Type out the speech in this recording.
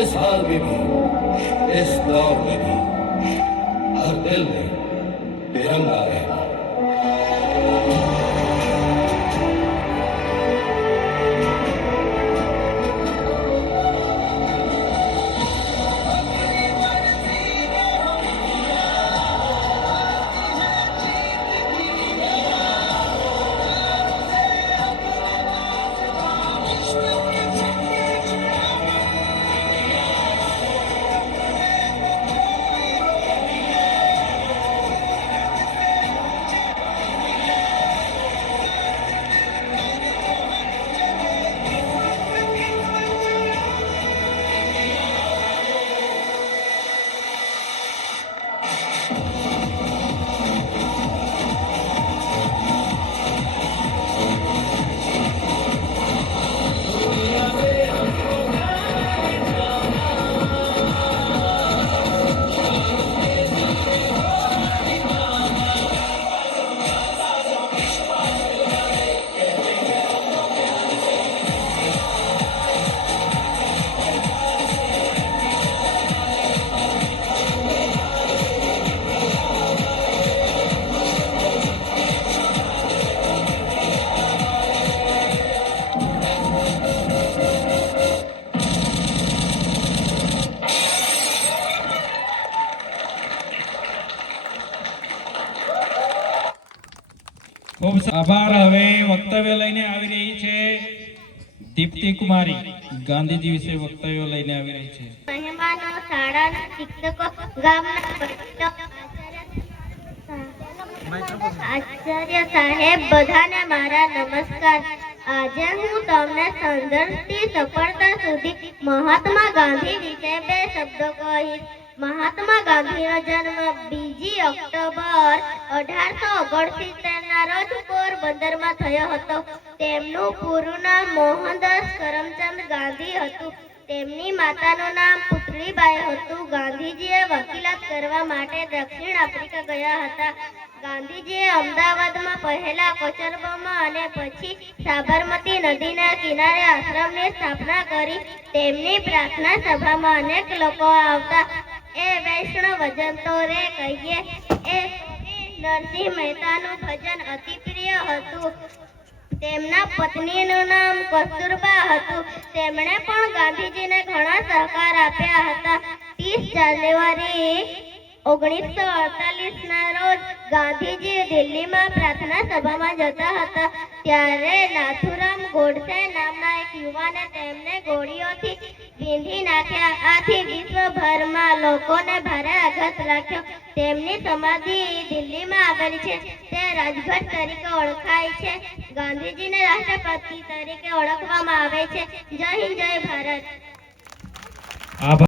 इस हाल में भी, इस दौर में भी हर दिल में तिरंगा रहना। ખૂબ આભાર। હવે વક્તવ્ય લઈને આવી રહી છે દીપ્તિ કુમારી, ગાંધીજી વિશે વક્તવ્ય લઈને આવી રહી છે। મહેમાનો, શાળાના શિક્ષકો, ગામના વડીલો, આચાર્ય સાહેબ, બધાને મારા નમસ્કાર। આજે હું તમને સંઘર્ષથી સફળતા સુધી મહાત્મા ગાંધી વિશે બે શબ્દો કહીશ। મહાત્મા ગાંધીનો જન્મ 2 ઓક્ટોબર 1869 ના રોજ પોરબંદરમાં થયો હતો। તેમનું પૂરું નામ મોહનદાસ કરમચંદ ગાંધી હતું। તેમની માતાનું નામ પુતળીબાઈ હતું। ગાંધીજીએ વકીલાત કરવા માટે દક્ષિણ આફ્રિકા ગયા હતા। ગાંધીજીએ અમદાવાદમાં પહેલા કોચરબમાં અને પછી સાબરમતી નદીના કિનારે આશ્રમની સ્થાપના કરી। તેમની પ્રાર્થના સભામાં અનેક લોકો આવતા। એ વૈષ્ણવ જન તો રે કહીએ, એ નરસિંહ મહેતાનું ભજન અતિ પ્રિય હતું. તેમના પત્નીનું નામ કસ્તુરબા હતું. તેમણે પણ ગાંધીજીને ઘણા સહકાર આપ્યા હતા. 30 જાન્યુઆરી 1948 ના રોજ ગાંધીજી દિલ્હીમાં પ્રાર્થના સભામાં જતા હતા. ત્યારે નાથુરામ ગોડસે નામના એક યુવાને તેમને ગોળીઓથી વીંધી નાખ્યા. આથી વિશ્વભરમાં લોકોને ભારે આઘાત લાગ્યો. તેમની સમાધિ દિલ્હીમાં આવેલી છે. તે રાજઘાટ તરીકે ઓળખાય છે. ગાંધીજીને રાષ્ટ્રપતિ તરીકે ઓળખવામાં આવે છે. જય હિન્દ, જય ભારત. આભાર.